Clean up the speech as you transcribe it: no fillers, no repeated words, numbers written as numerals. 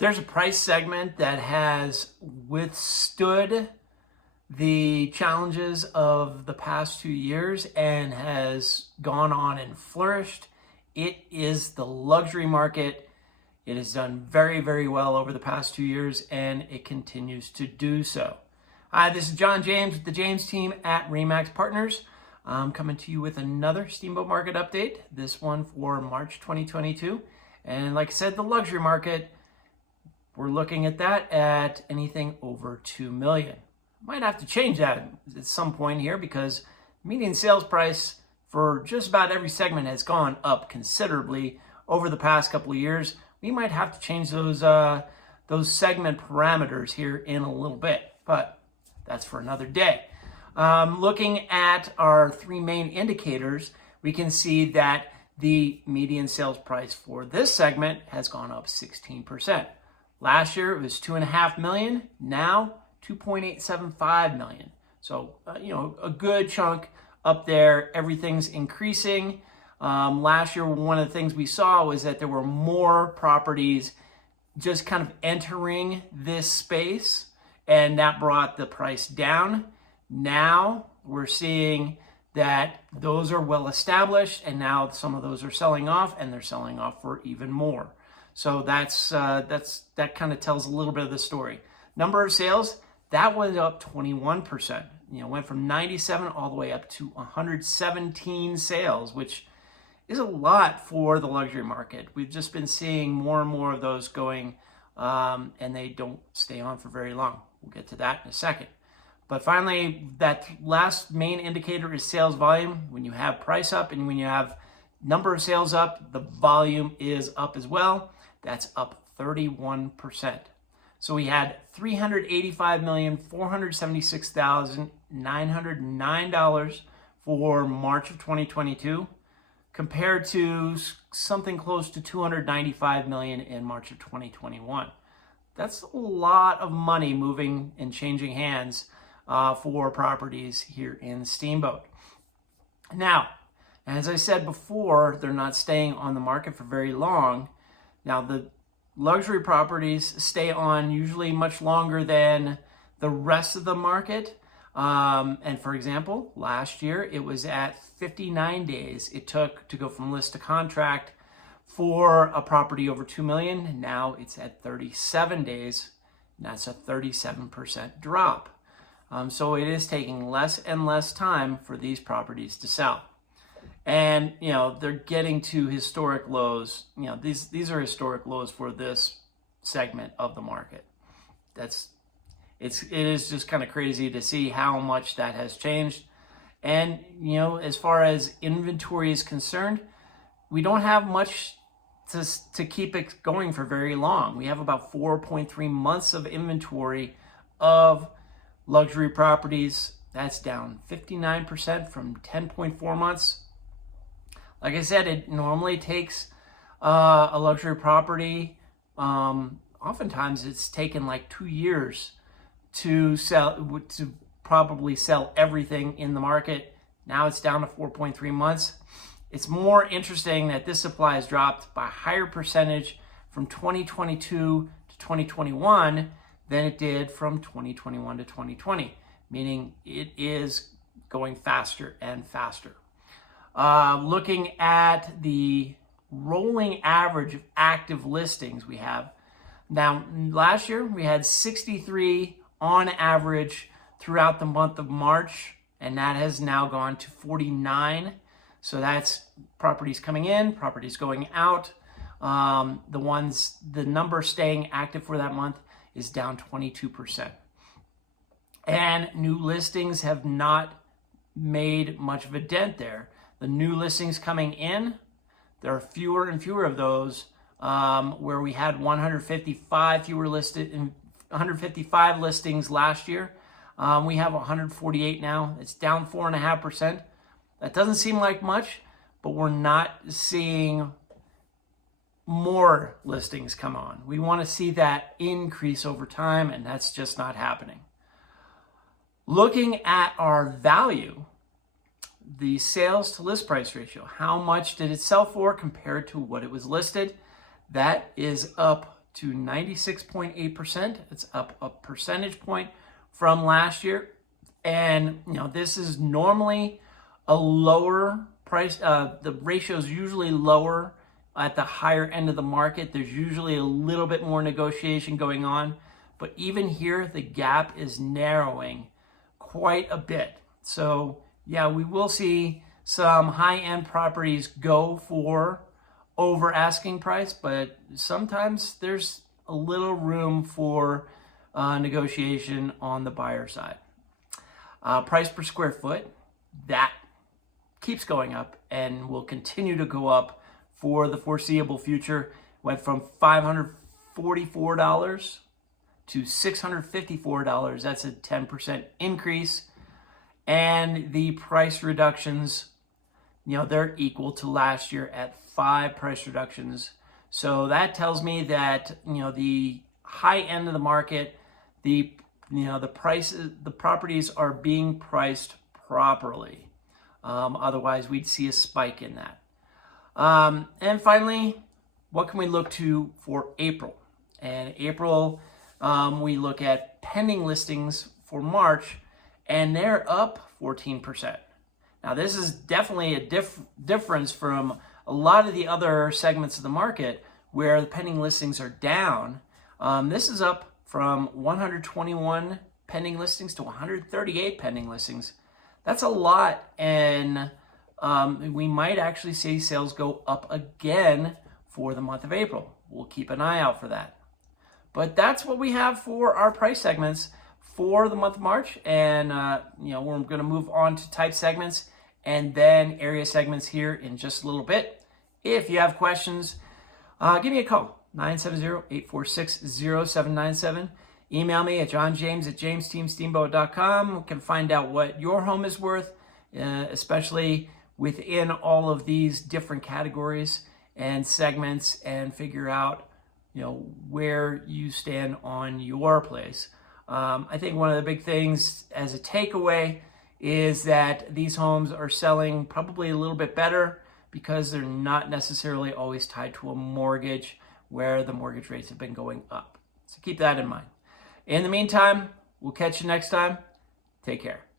There's a price segment that has withstood the challenges of the past 2 years and has gone on and flourished. It is the luxury market. It has done very, very well over the past 2 years, and it continues to do so. Hi, this is John James with the James team at Remax Partners. I'm coming to you with another Steamboat market update, this one for March 2022. And like I said, the luxury market, we're looking at that at anything over 2 million. Might have to change that at some point here because median sales price for just about every segment has gone up considerably over the past couple of years. We might have to change those segment parameters here in a little bit, but that's for another day. Looking at our three main indicators, we can see that the median sales price for this segment has gone up 16%. Last year it was 2.5 million, now 2.875 million. So, a good chunk up there. Everything's increasing. Last year, one of the things we saw was that there were more properties just kind of entering this space, and that brought the price down. Now we're seeing that those are well established, and now some of those are selling off, and they're selling off for even more. So that kind of tells a little bit of the story. Number of sales, that was up 21%. Went from 97 all the way up to 117 sales, which is a lot for the luxury market. We've just been seeing more and more of those going, and they don't stay on for very long. We'll get to that in a second. But finally, that last main indicator is sales volume. When you have price up and when you have number of sales up, the volume is up as well. That's up 31%. So we had $385,476,909 for March of 2022, compared to something close to $295 million in March of 2021. That's a lot of money moving and changing hands for properties here in Steamboat. Now, as I said before, they're not staying on the market for very long. Now, the luxury properties stay on usually much longer than the rest of the market. And for example, last year it was at 59 days it took to go from list to contract for a property over 2 million. Now it's at 37 days, and that's a 37% drop. So it is taking less and less time for these properties to sell. And, they're getting to historic lows. These are historic lows for this segment of the market. It is just kind of crazy to see how much that has changed. And, as far as inventory is concerned, we don't have much to keep it going for very long. We have about 4.3 months of inventory of luxury properties. That's down 59% from 10.4 months. Like I said, it normally takes a luxury property. Oftentimes, it's taken like 2 years to probably sell everything in the market. Now it's down to 4.3 months. It's more interesting that this supply has dropped by a higher percentage from 2022 to 2021 than it did from 2021 to 2020, meaning it is going faster and faster. Looking at the rolling average of active listings we have. Now, last year we had 63 on average throughout the month of March, and that has now gone to 49. So that's properties coming in, properties going out. The number staying active for that month is down 22%. And new listings have not made much of a dent there. The new listings coming in, there are fewer and fewer of those, where we had 155 listings last year. We have 148 now. It's down 4.5%. That doesn't seem like much, but we're not seeing more listings come on. We want to see that increase over time, and that's just not happening. Looking at our value, the sales to list price ratio, how much did it sell for compared to what it was listed? That is up to 96.8%. It's up a percentage point from last year. And, this is normally a lower price. The ratio is usually lower at the higher end of the market. There's usually a little bit more negotiation going on. But even here, the gap is narrowing quite a bit. So, yeah, we will see some high-end properties go for over asking price, but sometimes there's a little room for negotiation on the buyer side. Price per square foot, that keeps going up and will continue to go up for the foreseeable future. Went from $544 to $654. That's a 10% increase. And the price reductions, they're equal to last year at 5 price reductions. So that tells me that, the high end of the market, the prices, the properties are being priced properly. Otherwise, we'd see a spike in that. And finally, what can we look to for April? And April, we look at pending listings for March, and they're up 14%. Now, this is definitely a difference from a lot of the other segments of the market where the pending listings are down. This is up from 121 pending listings to 138 pending listings. That's a lot, and we might actually see sales go up again for the month of April. We'll keep an eye out for that. But that's what we have for our price segments for the month of March, and we're going to move on to type segments and then area segments here in just a little bit. If you have questions, give me a call, 970-846-0797. Email me at johnjames@jamesteamsteamboat.com. We can find out what your home is worth, especially within all of these different categories and segments, and figure out where you stand on your place. I think one of the big things as a takeaway is that these homes are selling probably a little bit better because they're not necessarily always tied to a mortgage where the mortgage rates have been going up. So keep that in mind. In the meantime, we'll catch you next time. Take care.